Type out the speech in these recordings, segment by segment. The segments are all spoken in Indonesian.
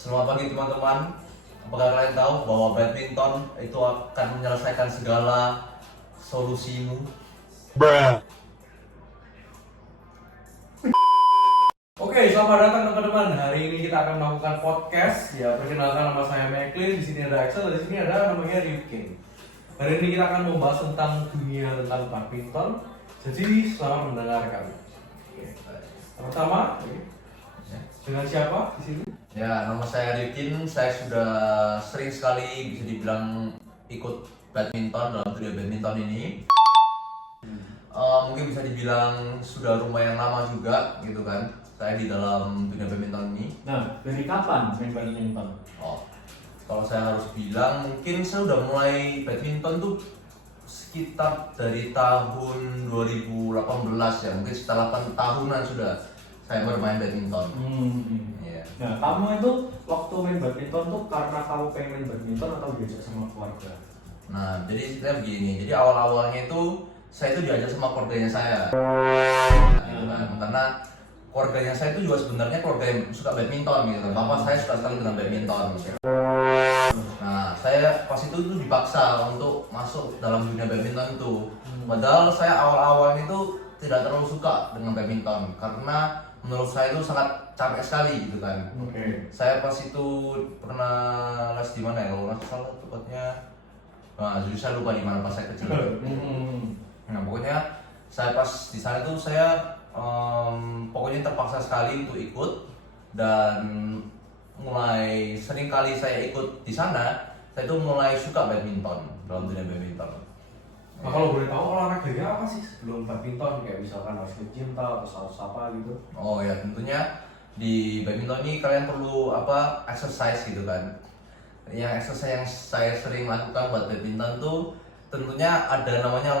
Selamat pagi teman-teman. Apakah kalian tahu bahwa badminton itu akan menyelesaikan segala solusimu? Bruh. Oke, selamat datang teman-teman. Hari ini kita akan melakukan podcast. Ya, perkenalkan nama saya Meklin. Di sini ada Axel, di sini ada namanya Rifkin. Hari ini kita akan membahas tentang dunia tentang badminton. Jadi selamat mendengarkan. Oke. Pertama, dengan siapa di sini? Ya, nama saya Rifkin. Saya sudah sering sekali bisa dibilang ikut badminton dalam dunia badminton ini. Mungkin bisa dibilang sudah lumayan lama juga gitu kan. Saya di dalam dunia badminton ini. Nah, dari kapan main badminton? Kalau saya harus bilang, mungkin saya udah mulai badminton tuh sekitar dari tahun 2018 ya, mungkin setelah 8 tahunan sudah saya bermain badminton. Iya. Nah, kamu itu waktu main badminton tuh karena kamu pengen main badminton atau diajak sama keluarga? Nah, jadi saya begini, jadi awal-awalnya itu saya itu diajak sama keluarganya saya. Gitu kan. Karena keluarganya saya itu juga sebenarnya keluarga yang suka badminton gitu kan. Papa saya suka sekali dengan badminton. Nah, saya pas itu tuh dipaksa untuk masuk dalam dunia badminton itu. Padahal saya awal-awalnya itu tidak terlalu suka dengan badminton karena menurut saya itu sangat capek sekali gitu kan. Oke. Saya pas itu pernah les di mana ya, kalau nggak salah tepatnya. Nah, jadi saya lupa di mana pas saya kecil. Nah, pokoknya saya pas di sana tuh saya pokoknya terpaksa sekali untuk ikut, dan mulai sering kali saya ikut di sana, saya tuh mulai suka badminton, dalam dunia badminton. Nah, kalau boleh tahu olahraganya apa sih sebelum badminton? Kayak misalkan harus cinta atau harus apa gitu? Oh ya, tentunya di badminton ini kalian perlu exercise gitu kan. Yang exercise yang saya sering lakukan buat badminton tuh tentunya ada namanya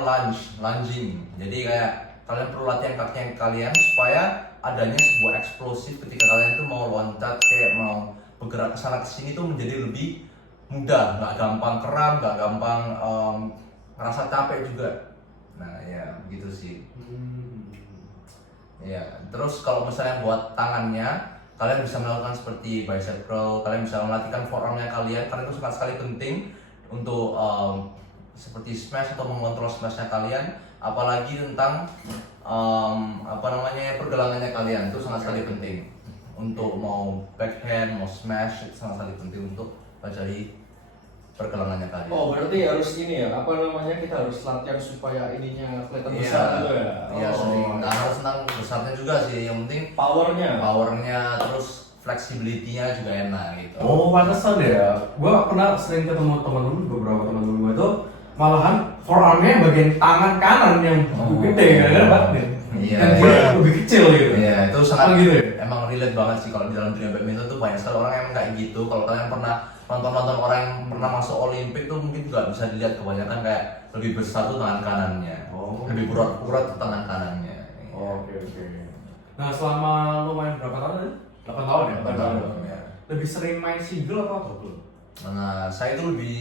lunging. Jadi kayak kalian perlu latihan kaki kalian supaya adanya sebuah eksplosif ketika kalian tuh mau loncat, kayak mau bergerak ke sana ke sini tuh menjadi lebih mudah, nggak gampang kram, nggak gampang ngerasa capek juga. Nah ya begitu sih. Ya, terus kalau misalnya buat tangannya, kalian bisa melakukan seperti bicep curl, kalian bisa melatihkan forearmnya kalian itu sangat sekali penting untuk seperti smash atau mengontrol smashnya kalian, apalagi tentang pergelangannya kalian itu sangat sekali penting untuk mau backhand, mau smash, itu sangat sekali penting untuk pelajari pergelangannya kalian. Oh, berarti harus ini ya, kita harus latihan supaya ininya kelihatan Iya, besar gitu ya? iya, sering. Nggak harus tentang besarnya juga sih, yang penting powernya, terus flexibility-nya juga enak gitu. Oh, pantesan ya. Gua pernah sering ketemu teman-teman, beberapa teman-teman gua itu malahan forearmnya bagian tangan kanan yang gede gara-gara badminton. Iya, Dan dia iya. lebih kecil gitu. Iya, itu sangat gitu ya? emang relate banget sih kalau di dalam dunia badminton tuh banyak sekali orang yang kayak gitu. Kalau kalian pernah nonton orang yang pernah masuk Olimpik tuh mungkin juga bisa dilihat kebanyakan kayak lebih besar tuh tangan kanannya. Oh. Lebih berat tuh tangan kanannya. Oke. Nah, selama lu main berapa tahun tadi? 8 tahun ya? 8 tahun. Ya. Lebih sering main single atau double? Nah, saya itu lebih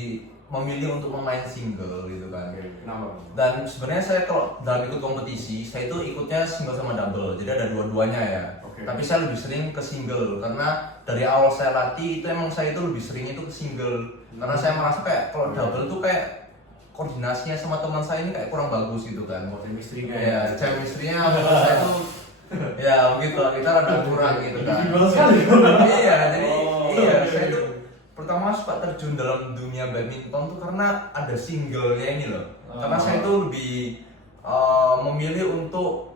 memilih untuk memain single gitu kan. Kenapa? Dan sebenarnya saya kalau dalam ikut kompetisi, saya itu ikutnya single sama double, jadi ada dua-duanya ya. Oke. Tapi saya lebih sering ke single karena dari awal saya latih itu emang saya itu lebih sering itu ke single. Karena saya merasa kayak kalau double tuh kayak koordinasinya sama teman saya ini kayak kurang bagus gitu kan. Chemistry-nya Ya, chemistry-nya menurut saya tuh ya begitu lah, kita rada kurang gitu kan. Iya, jadi saya tuh pertama suka terjun dalam dunia badminton tuh karena ada singlenya ini loh. Karena saya tuh lebih memilih untuk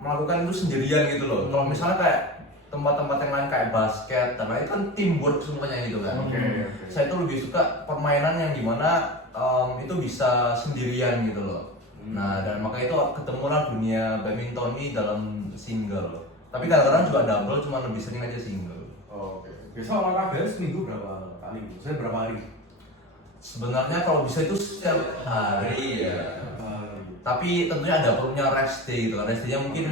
melakukan itu sendirian gitu loh. Kalau misalnya kayak tempat-tempat yang lain kayak basket, dan lain kan teamwork semuanya gitu kan. Saya tuh lebih suka permainan yang dimana itu bisa sendirian gitu loh. Nah, dan maka itu ketemulah dunia badminton ini dalam single. Tapi kadang-kadang juga double, cuma lebih sering aja single. Oke. Biasa olahraga seminggu berapa kali? Saya berapa hari? Sebenarnya kalau bisa itu setiap hari ya. Tapi tentunya ada perlunya rest day gitu kan. Rest day-nya mungkin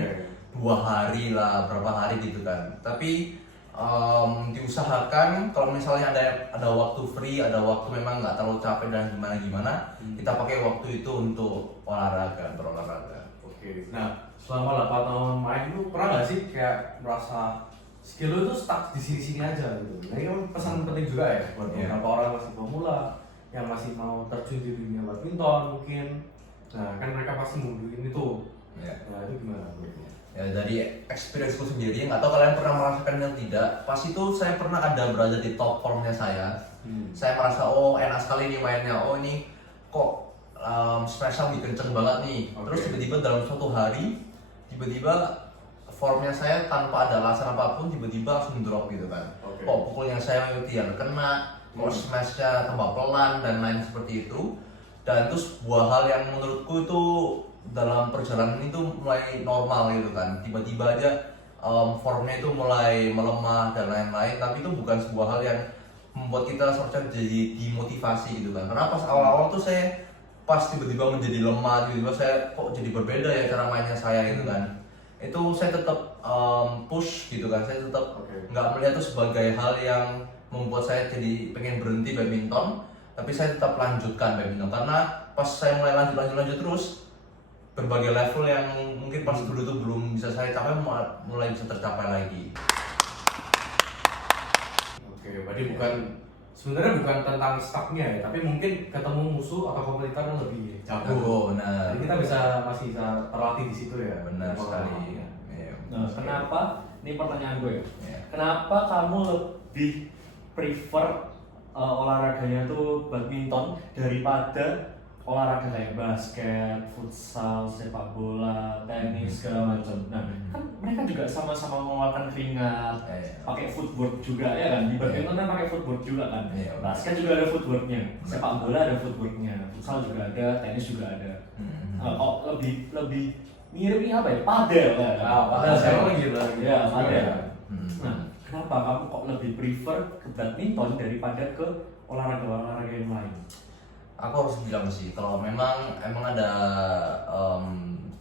2 hari lah, berapa hari gitu kan. Tapi diusahakan kalau misalnya ada waktu free, ada waktu memang nggak terlalu capek dan gimana kita pakai waktu itu untuk berolahraga. Oke. Nah, selama 8 tahun main lu pernah nggak sih kayak merasa skill lu itu stuck di sini-sini aja gitu? Nah ini kan pesan penting juga ya buat beberapa orang yang masih pemula, yang masih mau terjun di dunia badminton mungkin. Nah kan mereka pasti nungguin itu. Nah itu gimana menurutnya? Ya dari experience ku sendiri, nggak tahu kalian pernah merasakan yang tidak. Pas itu saya pernah ada berada di top formnya saya. Saya merasa oh enak sekali nih mainnya, oh ini kok special lebih kenceng banget nih. Terus tiba-tiba dalam suatu hari, tiba-tiba formnya saya tanpa ada alasan apapun tiba-tiba langsung drop gitu kan. Kok pukulnya saya tidak kena, kok smashnya tambah pelan dan lain seperti itu. Dan itu sebuah hal yang menurutku itu dalam perjalanan itu mulai normal gitu kan. Tiba-tiba aja formnya itu mulai melemah dan lain-lain, tapi itu bukan sebuah hal yang membuat kita seharusnya jadi dimotivasi gitu kan. Karena pas awal-awal tuh saya pas tiba-tiba menjadi lemah, tiba-tiba saya kok jadi berbeda ya cara mainnya saya gitu kan. Itu saya tetap push gitu kan, saya tetap nggak melihat itu sebagai hal yang membuat saya jadi pengen berhenti badminton, tapi saya tetap lanjutkan badminton karena pas saya mulai lanjut terus berbagai level yang mungkin pas dulu tuh belum bisa saya capai mulai bisa tercapai lagi. Oke, berarti sebenarnya bukan tentang stucknya ya, tapi mungkin ketemu musuh atau kompetitor yang lebih jago. Benar. Jadi kita masih bisa terlatih di situ ya. Benar sekali. Nah, kenapa? Ini pertanyaan gue ya. Ya. Kenapa kamu lebih prefer olahraganya tuh badminton daripada olahraga kayak basket, futsal, sepak bola, tenis segala macam? Nah, kan mereka juga sama-sama mengeluarkan keringat, pakai footwork juga ya kan? Di badminton kan pakai footwork juga kan? Basket juga ada footworknya, sepak bola ada footworknya, futsal juga ada, tenis juga ada. Kok lebih mirip apa ya? Padel ya? Padel sekarang lagi lah. Ya, padel. Nah, kenapa kamu kok lebih prefer ke badminton daripada ke olahraga yang lain? Aku harus bilang sih, kalau emang ada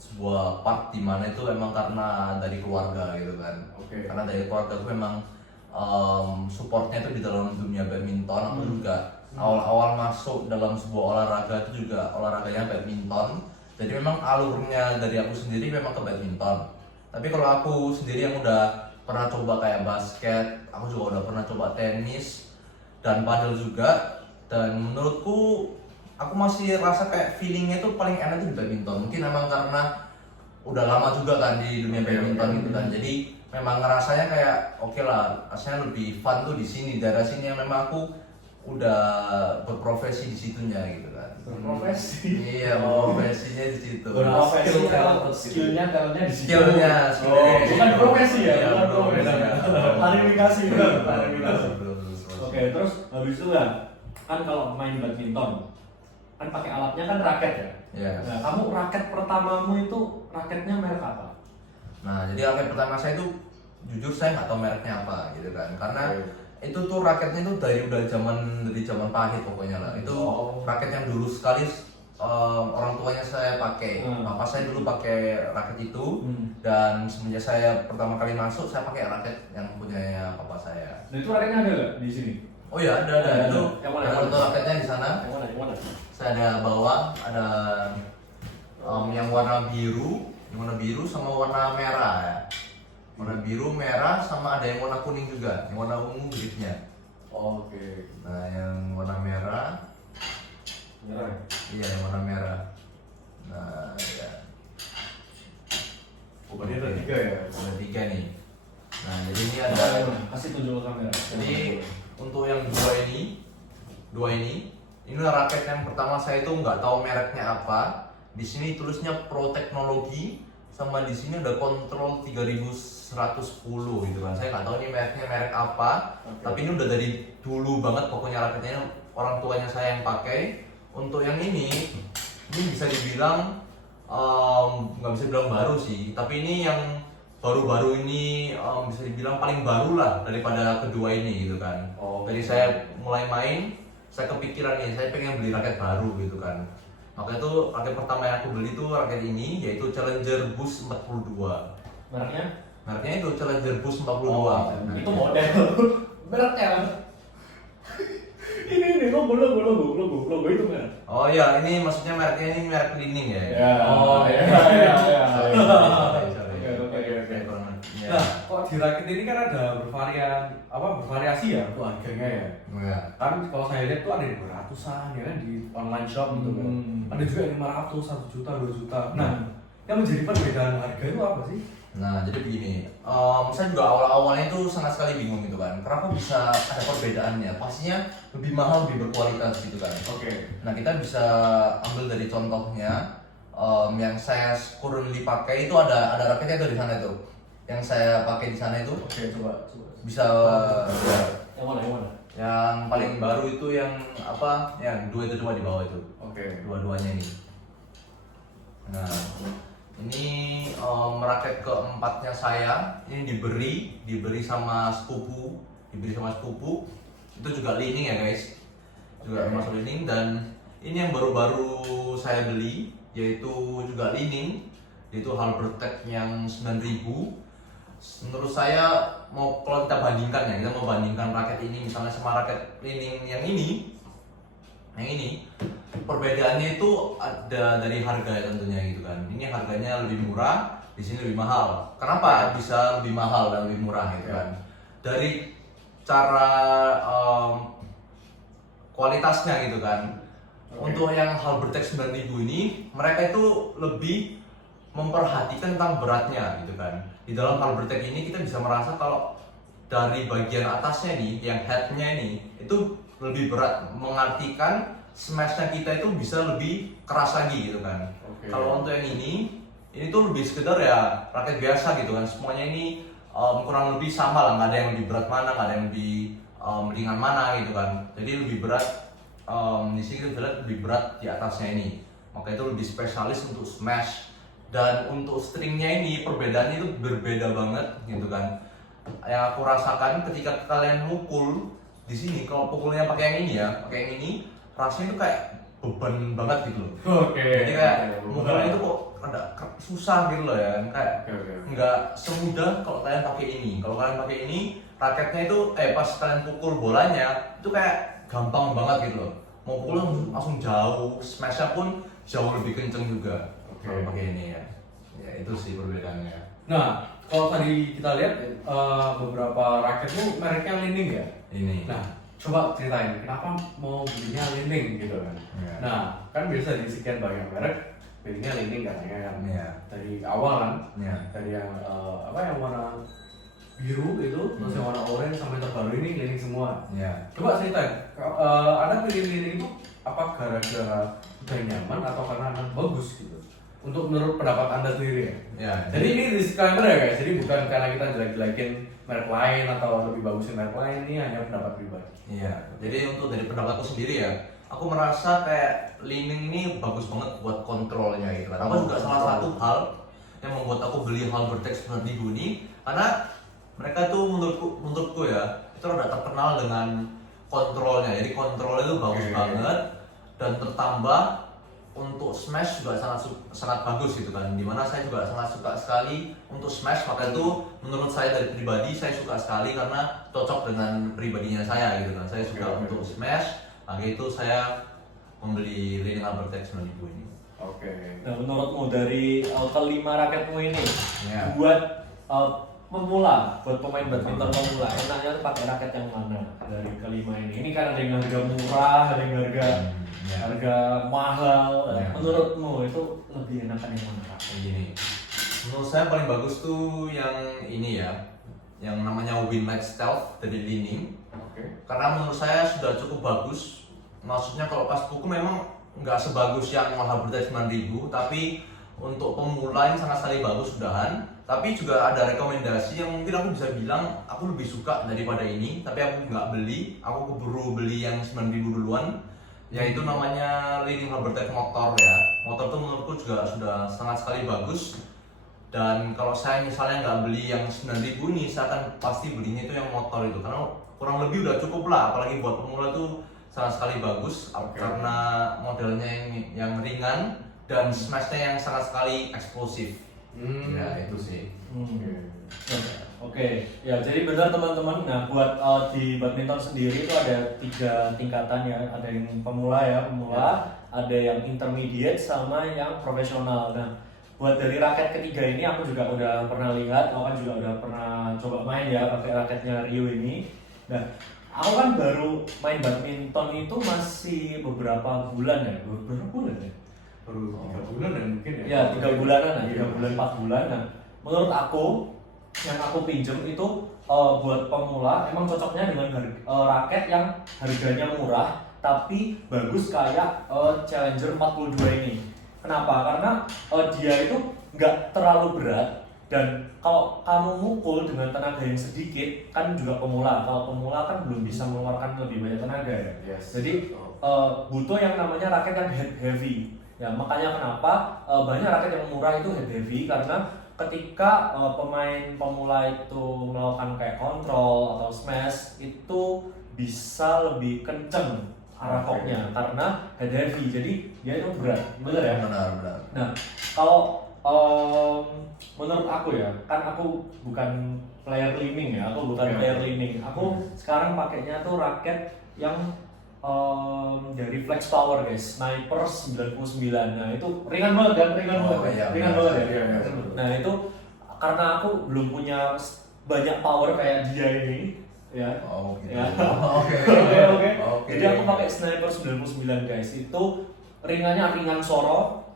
sebuah part di mana itu emang karena dari keluarga gitu kan. Karena dari keluarga itu memang supportnya itu di dalam dunia badminton. Aku juga awal-awal masuk dalam sebuah olahraga itu juga olahraganya badminton. Jadi memang alurnya dari aku sendiri memang ke badminton. Tapi kalau aku sendiri yang udah pernah coba kayak basket, aku juga udah pernah coba tenis dan padel juga. Dan menurutku aku masih rasa kayak feelingnya tuh paling enak tuh di badminton. Mungkin memang karena udah lama juga kan di dunia badminton gitu kan. Jadi memang ngerasanya kayak oke lah, rasanya lebih fun tuh di sini, daerah sini yang memang aku udah berprofesi di situnya gitu kan. Berprofesi? Iya, profesinya di situ. Berprofesi skillnya talentnya di situ. Skillnya. Bukan profesi ya? Iya, Bukan profesi. Klarifikasi. Oke, terus habis itu kan kalau main badminton kan pakai alatnya kan raket ya. Yes. Nah, kamu raket pertamamu itu raketnya merek apa? Nah, jadi raket pertama saya itu jujur saya nggak tahu mereknya apa gitu kan. Karena itu tuh raketnya tuh dari zaman pahit pokoknya lah. Itu raket yang dulu sekali orang tuanya saya pakai. Papa saya dulu pakai raket itu dan semenjak saya pertama kali masuk saya pakai raket yang punyanya papa saya. Nah, itu raketnya ada nggak di sini? Oh iya ada. Itu Yang mana? foto raketnya di sana. Yang mana? Saya ada bawa, ada yang warna biru sama warna merah ya. Warna biru, merah, sama ada yang warna kuning juga, yang warna ungu begitunya. Oke. Nah, yang warna merah, Merah. iya yang warna merah. Nah, ya. Berarti ada 3 ya? Ada 3 nih. Nah, jadi ini Ada ada. yang mana? Kasih tunjuk ke kamera. Jadi untuk yang dua ini raket yang pertama saya itu nggak tahu mereknya apa. Di sini tulisnya Pro Teknologi, sama di sini ada Control 3110 gitu kan. Saya nggak tahu ini mereknya merek apa. Tapi ini udah dari dulu banget pokoknya raketnya, orang tuanya saya yang pakai. Untuk yang ini bisa dibilang nggak bisa bilang baru sih, tapi ini yang baru-baru ini bisa dibilang paling baru lah daripada kedua ini gitu kan. Jadi saya mulai main, saya kepikiran nih, saya pengen beli raket baru gitu kan. Makanya itu raket pertama yang aku beli tuh raket ini, yaitu Challenger Boost 42. Mereknya? Mereknya itu Challenger Boost 42. Itu model. Mereknya. Ini logo itu merek. Oh iya, ini maksudnya mereknya ini merek cleaning ya. Ya. Oh, iya. di raket ini kan ada bervariasi ya untuk harganya ya. Ya. Kan kalau saya lihat tuh ada yang 200-an ya kan di online shop gitu kan. Ada juga yang 500, 1 juta, 2 juta. Nah, yang menjadi perbedaan harga itu apa sih? Nah, jadi begini, saya juga awal-awalnya itu sangat sekali bingung gitu kan. Kenapa bisa ada perbedaannya? Pastinya lebih mahal, lebih berkualitas gitu kan. Oke. Nah, kita bisa ambil dari contohnya yang saya currently pakai itu ada raketnya tuh di sana itu. Yang saya pakai di sana itu Oke, coba. bisa Yang mana? yang paling baru itu yang apa? Yang dua itu coba di bawah itu. Oke. Dua-duanya ini. Nah, ini raket keempatnya saya ini diberi sama sepupu, itu juga Li-Ning ya guys, juga termasuk Li-Ning. Dan ini yang baru-baru saya beli yaitu juga Li-Ning, yaitu Halbertech yang 9000. Menurut saya kalau kita bandingkan ya, kita mau bandingkan raket ini misalnya sama raket Li-Ning yang ini, perbedaannya itu ada dari harga ya tentunya gitu kan. Ini harganya lebih murah, di sini lebih mahal. Kenapa bisa lebih mahal dan lebih murah gitu kan? Dari cara kualitasnya gitu kan. Untuk yang Halbertech 9000 ini, mereka itu lebih memperhatikan tentang beratnya gitu kan. Di dalam Halbertech ini kita bisa merasa kalau dari bagian atasnya nih, yang headnya ini itu lebih berat, mengartikan smashnya kita itu bisa lebih keras lagi gitu kan. Kalau untuk yang ini tuh lebih sekedar ya raket biasa gitu kan. Semuanya ini kurang lebih sama lah, nggak ada yang lebih berat mana, nggak ada yang lebih ringan mana gitu kan. Jadi lebih berat di sini kita lihat lebih berat di atasnya ini. Maka itu lebih spesialis untuk smash. Dan untuk stringnya ini perbedaannya itu berbeda banget gitu kan. Yang aku rasakan ketika kalian mukul di sini, kalau pukulnya pakai yang ini ya, rasanya itu kayak beban banget gitu loh. Jadi kayak mukulnya itu kok ada susah gitu loh ya, kayak nggak semudah kalau kalian pakai ini. Kalau kalian pakai ini, raketnya itu pas kalian pukul bolanya itu kayak gampang banget gitu loh. Mau pukul langsung jauh, smashnya pun jauh lebih kenceng juga. Kalau pakai ini ya, itu sih perbedaannya. Nah, kalau tadi kita lihat beberapa raket tuh mereknya Li-Ning ya. Ini. Nah, coba ceritain kenapa mau belinya Li-Ning gitu kan. Ya. Nah, kan biasa di sekian banyak merek belinya Li-Ning katanya kan. Ya. Dari awal kan, Ya. dari yang yang warna biru itu, terus yang warna orange sampai terbaru ini Li-Ning semua. Ya. Coba ceritain, Anda pilih Li-Ning itu apa gara-gara udah nyaman atau karena Anda bagus gitu? Untuk menurut pendapat Anda sendiri ya. Ya. Jadi ini disclaimer ya guys, jadi bukan karena kita jelek-jelekin merek lain atau lebih bagusin merek lain, ini hanya pendapat pribadi. Iya, jadi untuk dari pendapatku sendiri ya, aku merasa kayak Li-Ning ini bagus banget buat kontrolnya gitu kan. Aku juga salah satu hal yang membuat aku beli Halbertech 9000 ini karena mereka tuh menurutku ya itu rada terkenal dengan kontrolnya. Jadi kontrolnya itu bagus banget dan tertambah untuk smash juga sangat bagus gitu kan. Dimana saya juga sangat suka sekali untuk smash, maka itu menurut saya dari pribadi saya suka sekali karena cocok dengan pribadinya saya gitu kan. Saya suka untuk smash, maka itu saya membeli Li-Ning Halbertech 9000 ini. Nah, menurutmu dari kelima raketmu ini Ya. buat pemula, buat pemain badminton pemula, enaknya tuh pakai raket yang mana dari kelima ini? Ini kan ada yang harga murah, ada yang harga mahal. Ya. Menurutmu itu lebih enakan yang mana raket? Begini, menurut saya paling bagus tuh yang ini ya, yang namanya Winlight Stealth dari Li-Ning. Karena menurut saya sudah cukup bagus. Maksudnya kalau pas pukul memang nggak sebagus yang Halbertech 9000, tapi untuk pemula ini sangat sekali bagus sudahan. Tapi juga ada rekomendasi yang mungkin aku bisa bilang aku lebih suka daripada ini, tapi aku nggak beli, aku keburu beli yang 9000 duluan, yaitu namanya Li-Ning Halbertech Motor ya. Motor itu menurutku juga sudah sangat sekali bagus. Dan kalau saya misalnya nggak beli yang 9000 ini, saya akan pasti belinya itu yang motor itu, karena kurang lebih udah cukup lah, apalagi buat pemula tuh sangat sekali bagus karena modelnya yang ringan dan smashnya yang sangat sekali eksplosif. Ya itu sih. Oke, ya jadi benar teman-teman. Nah, buat di badminton sendiri itu ada 3 tingkatan ya. Ada yang pemula, ada yang intermediate sama yang profesional. Nah, buat dari raket ketiga ini aku juga udah pernah lihat, aku kan juga udah pernah coba main ya pakai raketnya Rio ini. Nah, aku kan baru main badminton itu masih beberapa bulan ya, beberapa bulan ya. Baru 3 bulan ya mungkin ya. Ya 3 bulanan lah, 3 bulan 4 bulan. Nah, menurut aku yang aku pinjem itu buat pemula emang cocoknya dengan raket yang harganya murah tapi bagus kayak Challenger 42 ini. Kenapa? Karena dia itu nggak terlalu berat dan kalau kamu mukul dengan tenaga yang sedikit kan juga pemula. Kalau pemula kan belum bisa mengeluarkan lebih banyak tenaga ya. Yes. Jadi butuh yang namanya raket yang head heavy. Ya makanya kenapa banyak raket yang murah itu head heavy karena ketika pemain pemula itu melakukan kayak kontrol atau smash itu bisa lebih kenceng arah koknya karena head heavy, jadi dia itu berat, bener ya? Benar. Nah, kalau menurut aku ya, kan aku bukan player leaning ya, aku bukan player leaning. Aku sekarang pakainya tuh raket yang dari Flex Power guys, Sniper 99. Nah itu ringan banget kan, ringan banget, iya, ringan iya, banget ya. iya, iya. Nah itu karena aku belum punya banyak power kayak dia ini, ya. Oh gitu. Ya. Oke. Oke. Oke. Jadi aku pakai Sniper 99 guys. Itu ringannya ringan Soro.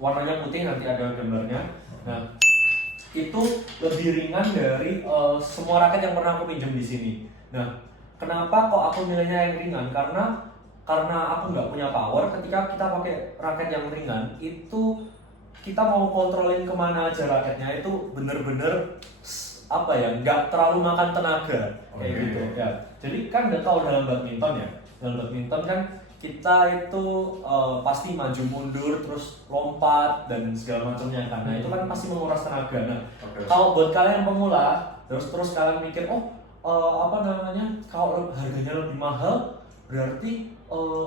Warnanya putih, nanti ada gambarnya. Nah, itu lebih ringan dari semua raket yang pernah aku pinjam di sini. Nah, kenapa kok aku nilainya yang ringan? Karena aku nggak punya power. Ketika kita pakai raket yang ringan, itu kita mau kontrolin kemana aja raketnya itu bener-bener apa ya, nggak terlalu makan tenaga kayak Oke. gitu ya. Jadi kan nggak tahu dalam badminton ya, dalam badminton kan kita itu pasti maju mundur terus lompat dan segala macamnya kan. Nah itu kan pasti menguras tenaga. Nah Oke. kalau buat kalian yang pemula terus kalian mikir apa namanya, kalau harganya lebih mahal berarti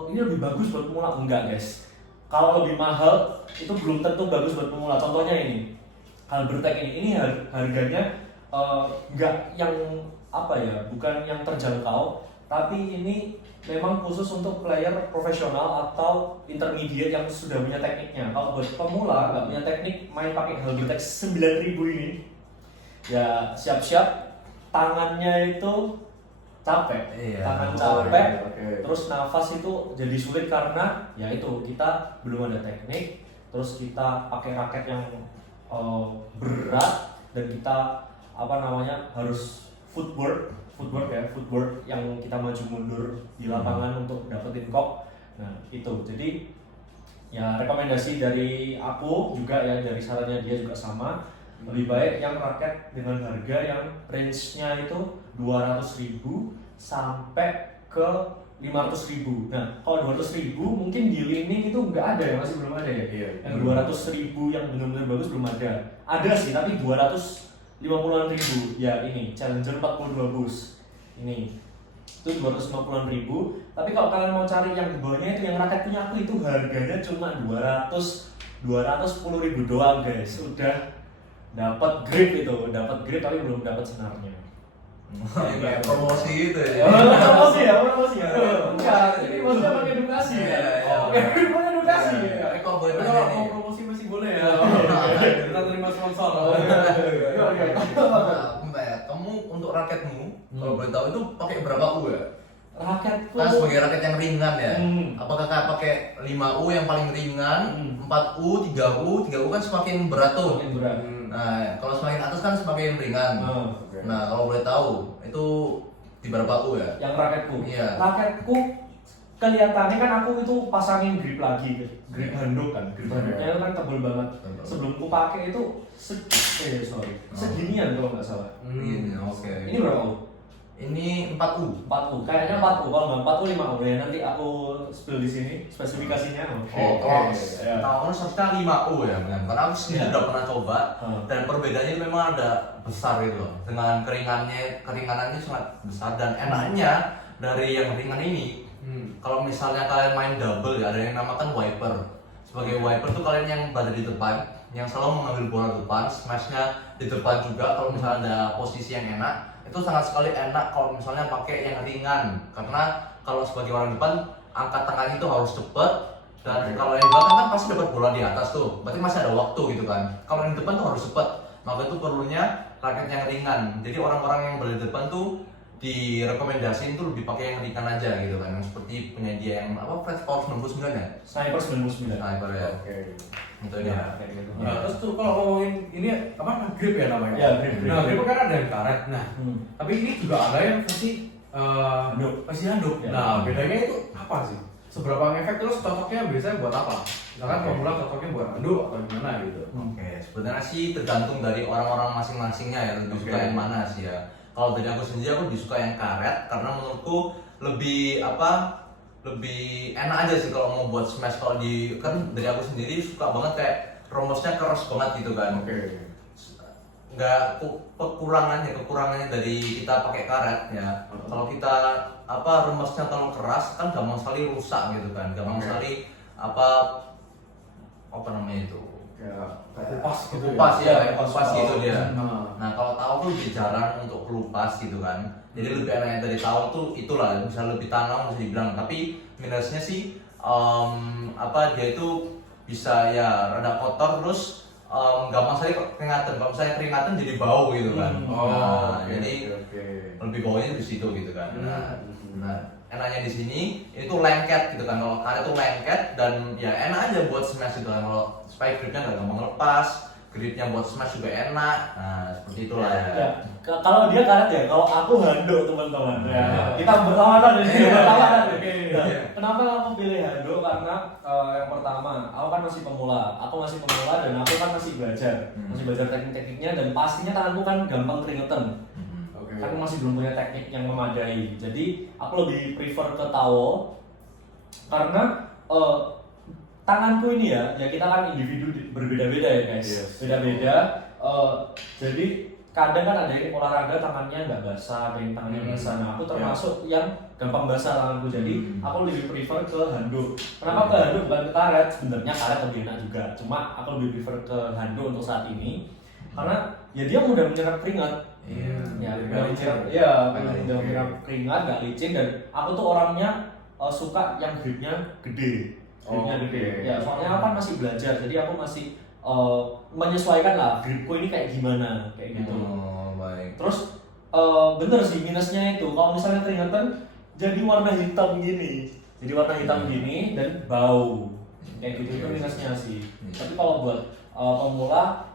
ini lebih bagus buat pemula. Enggak guys, kalau lebih mahal itu belum tentu bagus buat pemula. Contohnya ini Halbertech ini harganya nggak yang apa ya, bukan yang terjangkau, tapi ini memang khusus untuk player profesional atau intermediate yang sudah punya tekniknya. Kalau buat pemula nggak punya teknik, main pakai Halbertech 9000 ini ya siap-siap tangannya itu capek, Iya. tangan Oh, capek, iya, oke. terus nafas itu jadi sulit karena ya itu kita belum ada teknik, terus kita pakai raket yang berat dan kita apa namanya harus footwork yang kita maju mundur di lapangan untuk dapetin kok. Nah itu jadi ya rekomendasi dari aku juga ya, dari sarannya dia juga sama, lebih baik yang raket dengan harga yang range-nya itu 200.000 sampai ke 500.000. Nah kalau 200.000 mungkin di Lining itu nggak ada ya, masih belum ada ya. Iya. Yang 200.000 yang benar-benar bagus belum ada. Ada sih tapi 250-an ribu ya, ini Challenger 42 bus ini itu 250-an ribu. Tapi kalau kalian mau cari yang di bawahnya itu yang raket punya aku, itu harganya cuma 210.000 doang guys. Udah dapat grip tapi belum dapat senarnya. Kayak promosi gitu ya. Promosi ya. Enggak, ini maksudnya pakai edukasi ya. Oke, pakai edukasi ya. Kalau boleh Kalau tanya mau nih, promosi masih boleh ya. Kita terima sponsor. Mbak ya, kamu untuk raketmu, kalau boleh tahu itu pakai berapa U ya? Raketku Kan sebagai raket yang ringan ya. Hmm. Apakah kakak pakai 5U yang paling ringan, 4U, 3U kan semakin berat tuh. Makin berat. Nah, kalau semakin atas kan semakin ringan. Oke. Nah, kalau boleh tahu itu di berapa U ya? Yang raketku. Iya. Raketku kelihatannya kan aku itu pasangin grip lagi, grip handuk kan. Grip handuknya itu kan tebel banget. Tebel. Sebelum ku pakai itu seginian kalau nggak salah. Ini oke. Ini berapa U? Ini 4U. 4U. Kayaknya 4U. Kalau nggak 4U 5U ya. Nanti aku spill di sini spesifikasinya. Oh, Oke. kalau tahun seharusnya 5U ya, kan? Karena aku sendiri Iya. udah pernah coba Hmm. dan perbedaannya itu memang ada besar gitu loh. Dengan keringanannya sangat besar dan enaknya dari yang ringan ini. Kalau misalnya kalian main double ya, ada yang namakan wiper. Sebagai wiper tuh kalian yang berada di depan, yang selalu mengambil bola depan, smashnya di depan juga. Kalau misalnya ada posisi yang enak, itu sangat sekali enak kalau misalnya pakai yang ringan. Karena kalau sebagai orang depan, angkat tangannya itu harus cepet, Dan kalau yang di belakang kan pasti dapat bola di atas tuh, berarti masih ada waktu gitu kan. Kalau yang di depan tuh harus cepat, maka itu perlunya raket yang ringan. Jadi orang-orang yang berada di depan tuh direkomendasiin tuh lebih pakai yang ringan aja gitu kan, yang seperti penyedia yang apa Fred Power 99 ya? Sniper 99. Sniper ya. Oke. Itu Ya, dia. kayak gitu. Nah, terus tuh kalau ngomongin ini apa grip ya namanya? Ya, grip. Nah, grip kan ada yang karet. Nah, tapi ini juga ada yang versi handuk. versi handuk. Ya. Nah, bedanya itu apa sih? Seberapa ngefek, terus cocoknya biasanya buat apa? Misalkan pemula cocoknya buat handuk atau gimana gitu? Oke, sebenarnya sih tergantung dari orang-orang masing-masingnya ya, lebih suka yang mana sih ya. Kalau dari aku sendiri, aku lebih suka yang karet karena menurutku lebih lebih enak aja sih kalau mau buat smash. Kalau kan dari aku sendiri suka banget kayak rumusnya keras banget gitu kan. Oke. Nggak kekurangannya dari kita pakai karet ya. Kalau kita rumusnya terlalu keras kan gampang sekali rusak gitu kan, gampang sekali apa namanya itu Ya, kupas gitu. kupas ya, kayak kupas. kupas gitu dia. Nah, Nah kalau towel tuh lebih jarang untuk kelupas gitu kan. Jadi lebih enaknya dari towel tuh itulah, bisa lebih tanam bisa dibilang. Tapi minusnya sih dia itu bisa ya rada kotor, terus gampang sekali keringatan. Kalau misalnya keringatan jadi bau gitu kan. Nah, oke, jadi oke. lebih baunya di situ gitu kan. Hmm. Nah, enaknya di sini itu lengket gitu kan. Kalau karet itu lengket dan ya enak aja buat smash gitu kan. Kalau supaya gripnya nggak gampang lepas, gripnya buat smash juga enak. Nah, seperti itulah ya. Ya, kalau dia karet ya, kalau aku handuk teman-teman. Ya, Ya. kita berlawanan di sini, Iya. berlawanan. Oke. Nah, kenapa aku pilih handuk? Karena yang pertama, aku kan masih pemula. Aku masih pemula dan aku kan masih belajar, masih belajar teknik-tekniknya dan pastinya tanganku kan gampang keringetan. Oke. Kan aku masih belum punya teknik yang memadai. Jadi aku lebih prefer ke towel karena tanganku ini ya kita kan individu berbeda-beda ya guys. Yes. Beda-beda. Jadi kadang kan ada yang olahraga tangannya nggak basah, ada yang tangannya basah. Nah aku termasuk yang gampang basah tanganku. Jadi aku lebih prefer ke handuk. Kenapa ke handuk bukan ke karet? Sebenarnya karet lebih enak juga. Cuma aku lebih prefer ke handuk untuk saat ini karena ya dia mudah menyerap keringat. Iya. Ya, Nggak udah licin. udah menyerap keringat, nggak licin dan aku tuh orangnya suka yang gripnya gede. Gripnya Oh, gede. oke. Ya, soalnya aku kan masih belajar, jadi aku masih menyesuaikan lah gripku ini kayak gimana, kayak gitu. Oh, baik. Terus bener sih minusnya itu, kalau misalnya keringatan jadi warna hitam gini. Jadi warna hitam gini dan bau. Kayak gitu itu minusnya sih. Tapi kalau buat pemula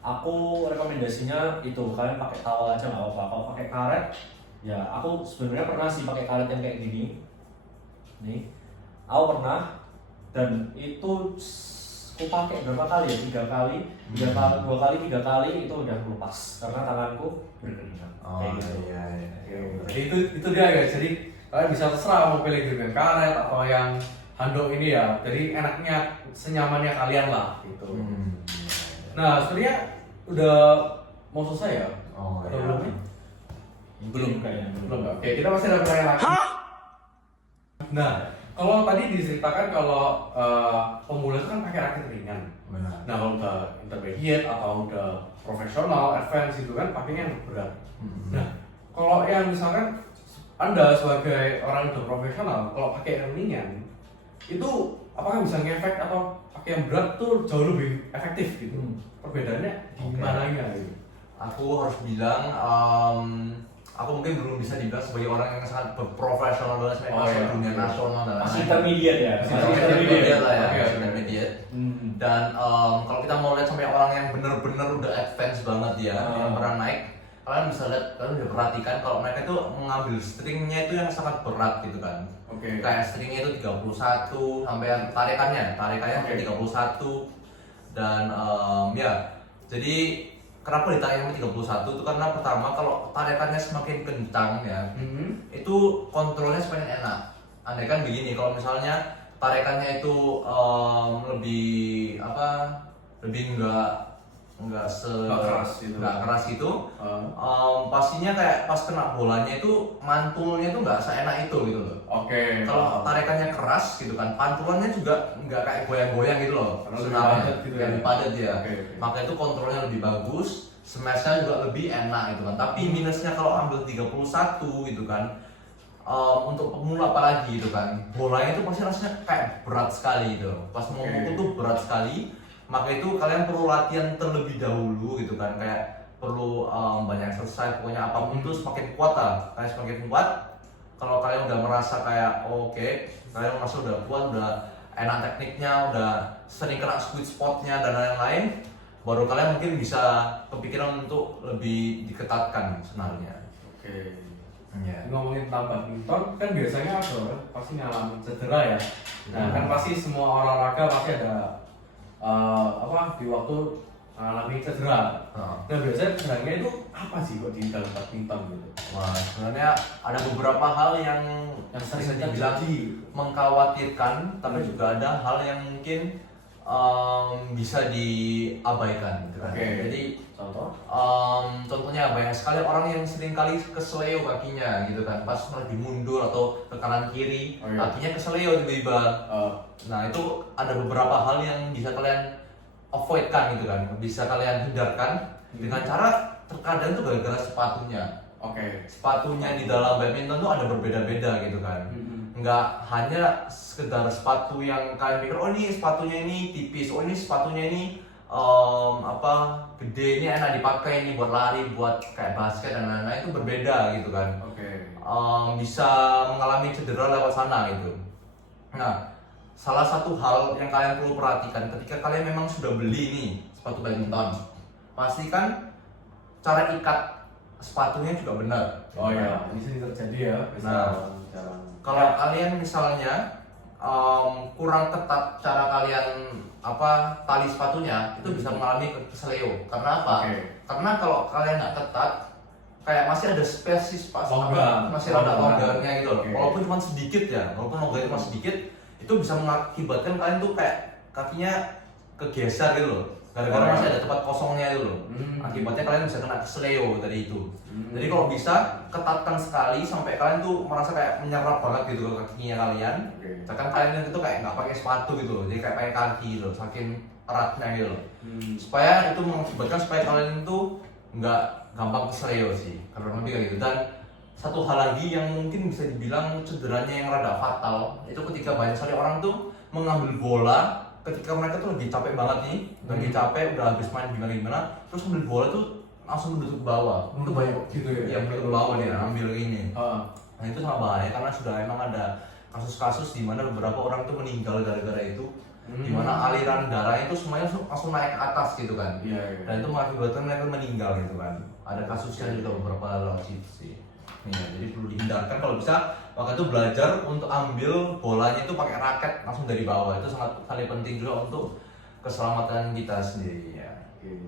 aku rekomendasinya itu kalian pakai towel aja nggak apa-apa. Kalau pakai karet, ya aku sebenarnya pernah sih pakai karet yang kayak gini. Nih, aku pernah dan itu aku pakai berapa kali ya? 3 kali, 2 kali, 3 kali itu udah lepas karena tanganku berkeringat. Oh Kayak gitu. iya. Jadi itu dia guys. Jadi kalian bisa terserah mau pilih grip yang karet atau yang handuk ini ya. Jadi enaknya senyamannya kalian lah gitu. Nah, sebenarnya udah mau selesai ya? Oh Atau iya. belum nih? Belum kayaknya. Belum. Oke, kita masih ada pertanyaan lagi. Nah, kalau tadi diceritakan kalau pemula itu kan pakai raket ringan. Benar. Nah, kalau udah intermediate atau udah profesional, advance itu kan pakainya yang berat. Nah, kalau yang misalkan Anda sebagai orang yang udah profesional, kalau pakai yang ringan, itu apakah bisa ngefek atau pakai yang berat tuh jauh lebih efektif gitu? Perbedaannya di Oke. mananya gitu? Aku harus bilang, aku mungkin belum bisa dibilang sebagai orang yang sangat profesional banget sampai Oh, masuk iya. dunia nasional dan Masih lain-lain. intermediate ya. Masih Masih intermediate lah ya, Oke, masih oke. intermediate. Hmm. Dan kalau kita mau lihat sampai orang yang bener-bener udah advance banget ya, yang pernah naik, kalian bisa lihat, kalian udah perhatikan kalau mereka itu mengambil stringnya itu yang sangat berat gitu kan. Oke. Kayak stringnya itu 31 sampai yang tarikannya sampai 31 dan ya jadi kenapa ditarik sampai 31 itu karena pertama kalau tarikannya semakin kencang ya itu kontrolnya semakin enak. Andai kan begini, kalau misalnya tarikannya itu lebih lebih nggak keras gitu. nggak keras gitu, pastinya kayak pas kena bolanya itu mantulnya itu nggak seenak itu gitu loh. Oke. Kalau tarikannya keras gitu kan, pantulannya juga nggak kayak goyang-goyang gitu loh. Karena lebih Senarnya padat gitu ya. lebih padat ya. Oke. Maka itu kontrolnya lebih bagus, smashnya juga lebih enak gitu kan. Tapi minusnya kalau ambil 31 gitu kan, untuk pemula apalagi gitu kan, bolanya itu pasti rasanya kayak berat sekali gitu. Pas mau mukul tuh berat sekali, maka itu kalian perlu latihan terlebih dahulu gitu kan, kayak perlu banyak exercise, pokoknya apapun itu semakin kuat lah, kalian semakin kuat. Kalau kalian udah merasa kayak oke, kalian merasa udah kuat, udah enak tekniknya, udah sering kena sweet spotnya dan lain-lain, baru kalian mungkin bisa kepikiran untuk lebih diketatkan sebenarnya. Ya. Ngomongin tentang badminton kan biasanya ada orang pasti ngalamin cedera ya. Nah kan pasti semua olahraga pasti ada di waktu alami cedera. Nah biasanya cederanya itu apa sih kok di dalam badminton gitu? Wah, sebenarnya ada beberapa hal yang sering bisa dibilang terjadi. mengkhawatirkan, tapi juga ada hal yang mungkin bisa diabaikan gitu kan. Jadi Contoh? contohnya banyak sekali orang yang sering kali kesleo kakinya gitu kan, pas lagi mundur atau ke kanan kiri, kakinya kesleo tiba-tiba. Nah itu ada beberapa hal yang bisa kalian avoidkan gitu kan, bisa kalian hindarkan dengan cara terkadang tuh gara-gara sepatunya. Sepatunya di dalam badminton tuh ada berbeda-beda gitu kan. Nggak hanya sekedar sepatu yang kalian pikir oh ini sepatunya ini tipis, oh ini sepatunya ini gede, ini enak dipakai ini buat lari, buat kayak basket dan lain-lain, itu berbeda gitu kan. Bisa mengalami cedera lewat sana gitu. Nah, salah satu hal yang kalian perlu perhatikan ketika kalian memang sudah beli nih sepatu badminton, pastikan cara ikat sepatunya juga benar. Ini sering terjadi ya. Nah, kalau kalian misalnya kurang ketat cara kalian tali sepatunya, itu bisa mengalami kesleo. Karena apa? Karena kalau kalian nggak ketat, kayak masih ada spesies masih rada longgarnya gitu loh. Walaupun cuma sedikit ya, walaupun longgarnya cuma sedikit, itu bisa mengakibatkan kalian tuh kayak kakinya kegeser gitu loh. Gara-gara masih ada tempat kosongnya itu loh. Akibatnya kalian bisa kena kesleo dari itu. Jadi kalau bisa ketatkan sekali sampai kalian tuh merasa kayak menyerap banget gitu ke kakinya kalian. Bahkan kalian itu kayak nggak pakai sepatu gitu loh, jadi kayak pakai kaki gitu loh, saking eratnya gitu loh. Supaya itu mengakibatkan supaya kalian itu nggak gampang kesleo sih, karena lebih kayak gitu. Dan satu hal lagi yang mungkin bisa dibilang cederanya yang rada fatal, itu ketika banyak sekali orang tuh mengambil bola ketika mereka tuh lagi capek banget nih, lagi capek udah habis main gimana, terus ambil bola tuh langsung menusuk ke bawah. Itu banyak gitu ya. Iya, menusuk ke bawah nih, ambil ini. Nah itu sangat bahaya karena sudah emang ada kasus-kasus di mana beberapa orang tuh meninggal gara-gara itu, di mana aliran darah itu semuanya langsung naik ke atas gitu kan. Dan itu mengakibatkan mereka meninggal gitu kan. Ada kasusnya juga beberapa lewat sih. Jadi perlu dihindarkan kalau bisa. Maka itu belajar untuk ambil bolanya itu pakai raket langsung dari bawah, itu sangat penting juga untuk keselamatan kita sendiri ya.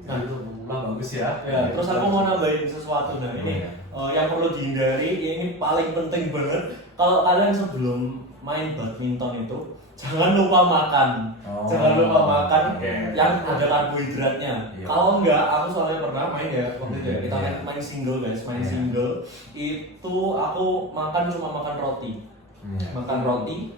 Nah itu bagus ya. Terus aku mau nambahin sesuatu. Nah ini yang perlu dihindari, ini paling penting banget. Kalau kalian sebelum main badminton itu jangan lupa makan. Jangan lupa makan yang ada karbohidratnya. Kalau enggak, aku soalnya pernah main ya waktu itu ya. Kita main single guys, single. Itu aku cuma makan roti. Makan roti.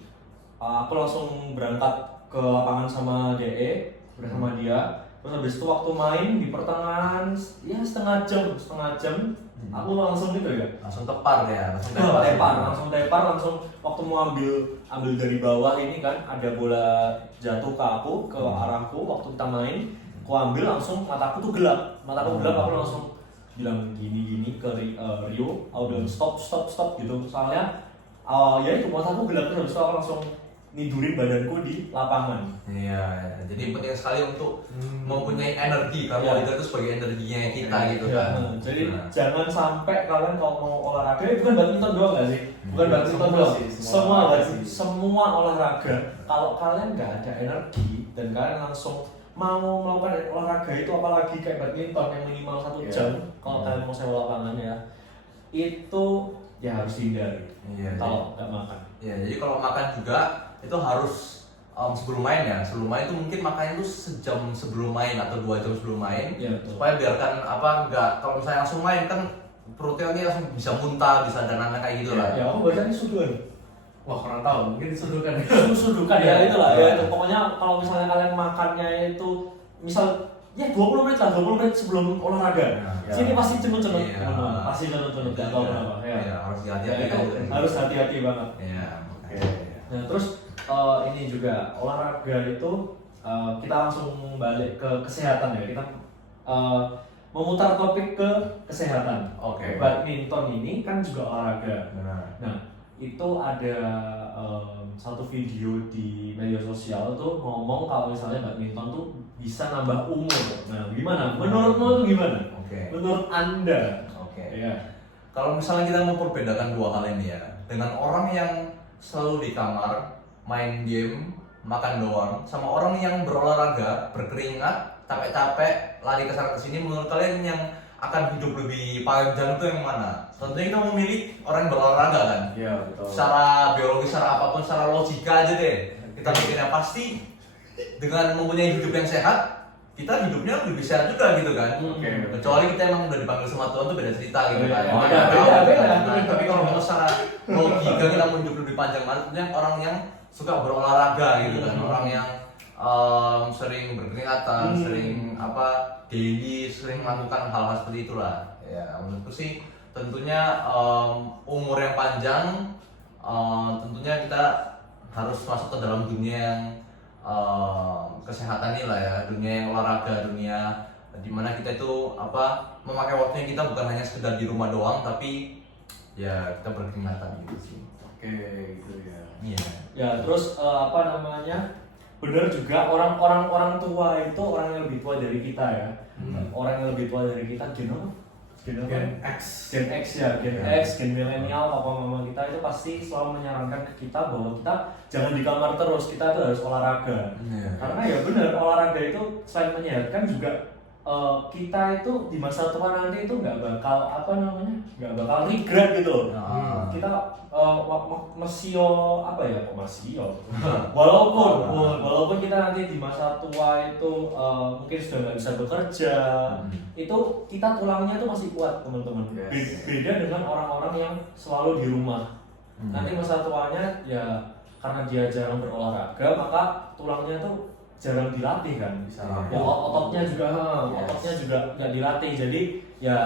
Aku langsung berangkat ke lapangan sama DE bersama dia. Terus habis itu waktu main di pertengahan ya setengah jam aku langsung gitu ya. Langsung tepar ya, langsung tepar waktu mau ambil dari bawah ini kan ada bola jatuh ke aku, ke arahku waktu kita main. Aku ambil langsung mataku tuh gelap. Aku langsung bilang gini ke Rio, aku bilang stop gitu. Soalnya ya itu mataku gelap, terus habis itu aku langsung nidurin badanku di lapangan. Jadi penting sekali untuk mempunyai energi, karena itu sebagai energinya kita gitu kan. Jadi jangan sampai kalian kalau mau olahraga, itu kan badminton doang nggak sih? Bukan badminton doang, semua olahraga. Kalau kalian nggak ada energi dan kalian langsung mau melakukan olahraga itu, apalagi kayak badminton yang minimal 1 jam, kalau kalian mau sewa lapangan ya, itu ya harus dihindari. Kalau nggak makan. Jadi kalau makan juga itu harus sebelum main ya. Sebelum main itu mungkin makannya itu sejam sebelum main atau 2 jam sebelum main, supaya biarkan nggak, kalau misalnya langsung main kan perutnya ini langsung bisa muntah, bisa dan kayak gitu lah. Ya, aku bacanya suduhan. Wah kurang tahu, mungkin disuduhkan. Suduhkan ya itulah ya itu. Pokoknya kalau misalnya kalian makannya itu misal ya 20 menit lah, 20 menit sebelum olahraga. Ya. Sini pasti cenut-cenut, Iya. teman-teman. Pasti cenut-cenut, gak tau kenapa. Ya. Iya, harus Ya, hati-hati itu kan. harus hati-hati banget. Iya. Oke. Nah, terus ini juga olahraga itu kita langsung balik ke kesehatan ya. Kita memutar topik ke kesehatan. Oke. Badminton ini kan juga olahraga. Benar. Nah, itu ada satu video di media sosial tuh ngomong kalau misalnya badminton tuh bisa nambah umur. Nah, gimana? Menurutmu itu gimana? Oke. Menurut Anda? Oke. Ya. Kalau misalnya kita memperbedakan dua hal ini ya, dengan orang yang selalu di kamar main game, makan doang, sama orang yang berolahraga, berkeringat, capek-capek, lari ke sana ke sini, menurut kalian yang akan hidup lebih panjang itu yang mana? Tentunya kita memilih orang yang berolahraga kan. Iya, betul. Secara biologis, secara apapun, secara logika aja deh. Kita mikirnya pasti dengan mempunyai hidup yang sehat, kita hidupnya lebih sehat juga gitu kan. Oke. Kecuali kita emang udah dipanggil sama Tuhan tuh beda cerita gitu kan. Oh, Kita beda, tahu, beda. kan. Tapi kalau mau secara logika kita mau hidup lebih panjang, maksudnya orang yang suka berolahraga gitu kan, orang yang sering berkeringatan, sering daily sering melakukan hal-hal seperti itulah. Ya menurutku sih tentunya umur yang panjang, tentunya kita harus masuk ke dalam dunia yang kesehatan ini lah ya, dunia yang olahraga, dunia dimana kita itu memakai waktunya kita bukan hanya sekedar di rumah doang, tapi ya kita berkeringatan gitu sih. Oke, gitu ya. Iya. Ya, terus benar juga orang tua itu orang yang lebih tua dari kita ya. Orang yang lebih tua dari kita Gen apa? Gen X. ya, Gen Ya. X, Gen milenial, papa mama kita itu pasti selalu menyarankan ke kita bahwa kita jangan di kamar terus, kita itu harus olahraga. Iya. Karena ya benar, olahraga itu selain menyehatkan juga kita itu di masa tua nanti itu nggak bakal nggak bakal regret gitu. Ah. Kita walaupun kita nanti di masa tua itu mungkin sudah nggak bisa bekerja, itu kita tulangnya itu masih kuat teman-teman. Yes. Beda dengan orang-orang yang selalu di rumah. Nanti masa tuanya ya karena dia jarang berolahraga, maka tulangnya tuh jarang dilatih kan. Bisa Ya, ototnya juga nggak dilatih. Jadi ya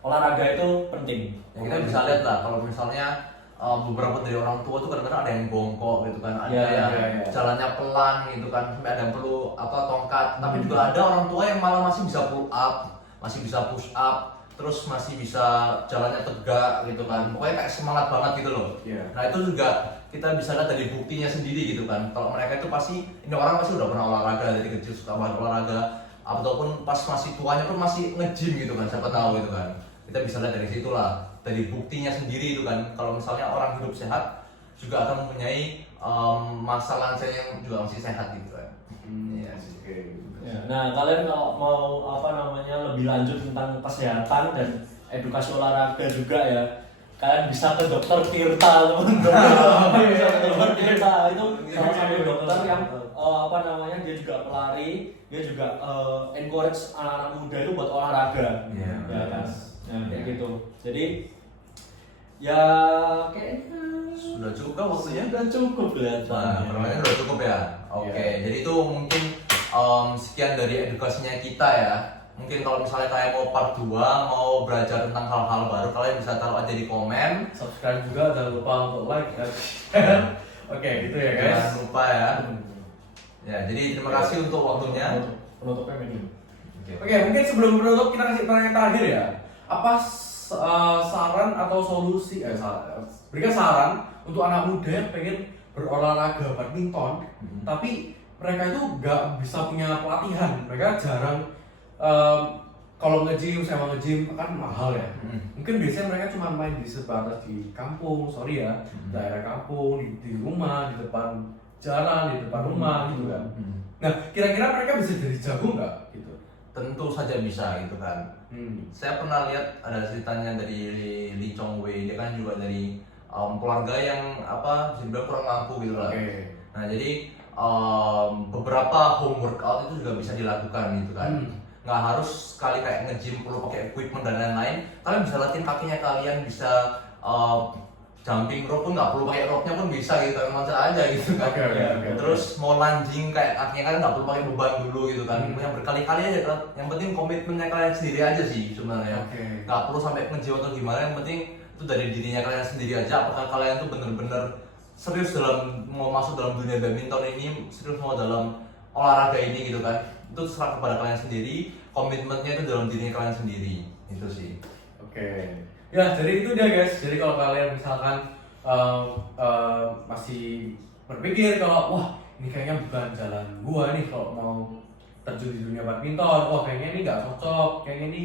olahraga itu penting. Ya, kita bisa lihat lah kalau misalnya beberapa dari orang tua tuh kadang-kadang ada yang bongkok gitu kan, ada Ya, yang ya. jalannya pelan gitu kan, sampai ada yang perlu tongkat. Tapi juga ada orang tua yang malah masih bisa pull up, masih bisa push up, terus masih bisa jalannya tegak gitu kan. Pokoknya kayak semangat banget gitu loh. Iya. Nah itu juga kita bisa lihat dari buktinya sendiri gitu kan. Kalau mereka itu pasti, ini orang pasti udah pernah olahraga dari kecil, suka banget olahraga, ataupun pas masih tuanya pun masih nge-gym gitu kan, siapa tahu gitu kan. Kita bisa lihat dari situlah, dari buktinya sendiri itu kan. Kalau misalnya orang hidup sehat juga akan mempunyai masa lansia yang juga masih sehat gitu kan. Iya sih. Oke. Ya, nah kalian kalau mau lebih lanjut tentang kesehatan dan edukasi olahraga juga ya, kalian bisa ke dokter Tirta teman-teman. Bisa ke dokter Tirta, itu salah satu dokter yang dia juga pelari, dia juga encourage anak-anak muda itu buat olahraga. Iya. Ya kan. Nah, kayak gitu. Jadi ya kayaknya Sudah cukup kan waktunya? sudah cukup Nah, kelihatannya. pertanyaannya udah cukup ya. Oke, jadi itu mungkin sekian dari edukasinya kita ya. Mungkin kalau misalnya kalian mau part 2, mau belajar tentang hal-hal baru, kalian bisa taruh aja di komen. Subscribe juga, jangan lupa untuk like dan Oke, gitu ya guys. Jangan lupa ya. Ya, jadi terima kasih untuk waktunya. Penutupnya minum. Oke, mungkin sebelum menutup kita kasih pertanyaan terakhir ya. Apa saran atau solusi? Berikan saran untuk anak muda yang pengen berolahraga badminton, tapi mereka itu nggak bisa punya pelatihan. Mereka jarang. Kalau nge-gym, sewa nge-gym kan mahal ya. Mungkin biasanya mereka cuma main di sebatas di kampung, daerah kampung, di rumah, di depan jalan, di depan rumah gitu kan. Nah, kira-kira mereka bisa jadi jago nggak gitu? Tentu saja bisa gitu kan. Saya pernah lihat ada ceritanya dari Lee Chong Wei, dia kan juga dari keluarga yang bisa dibilang kurang mampu gitu lah. Oke. Nah jadi beberapa home workout itu juga bisa dilakukan gitu kan. Nggak harus sekali kayak nge-gym perlu pakai equipment dan lain-lain. Kalian bisa latih kakinya kalian, bisa jumping rope pun nggak perlu pakai rope-nya pun bisa gitu, loncat aja gitu kan. Oke. Terus mau lunging kayak kakinya kan nggak perlu pakai beban dulu gitu kan. Yang berkali-kali aja kan. Yang penting komitmennya kalian sendiri aja sih sebenarnya. Oke. Nggak perlu sampai ngejiwa atau gimana, yang penting itu dari dirinya kalian sendiri aja. Apakah kalian tuh bener-bener serius dalam mau masuk dalam dunia badminton ini, serius mau dalam olahraga ini gitu kan. Itu serah kepada kalian sendiri, komitmennya itu dalam diri kalian sendiri. Itu sih. Oke. Ya, jadi itu dia guys. Jadi kalau kalian misalkan masih berpikir kalau wah ini kayaknya bukan jalan gua nih kalau mau terjun di dunia badminton, wah kayaknya ini nggak cocok, kayaknya ini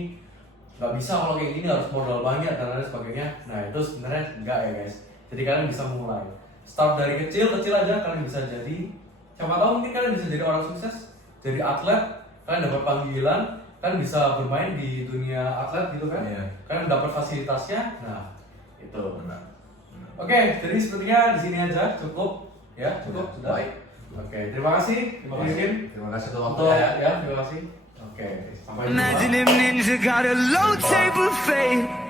nggak bisa kalau kayak gini, harus modal banyak dan lain sebagainya. Nah itu sebenarnya enggak ya guys. Jadi kalian bisa mulai start dari kecil aja, kalian bisa jadi, siapa tahu mungkin kalian bisa jadi orang sukses, jadi atlet, kalian dapat panggilan, kalian bisa bermain di dunia atlet gitu kan. Iya. Kalian dapat fasilitasnya. Nah itu. Benar. Oke, jadi sepertinya di sini aja cukup ya, cukup sudah. Baik. Oke, terima kasih. Terima kasih. Terima kasih untuk Untuk waktunya ya. ya, terima kasih. Oke, sampai jumpa. Imagine him ninja got a low table fame.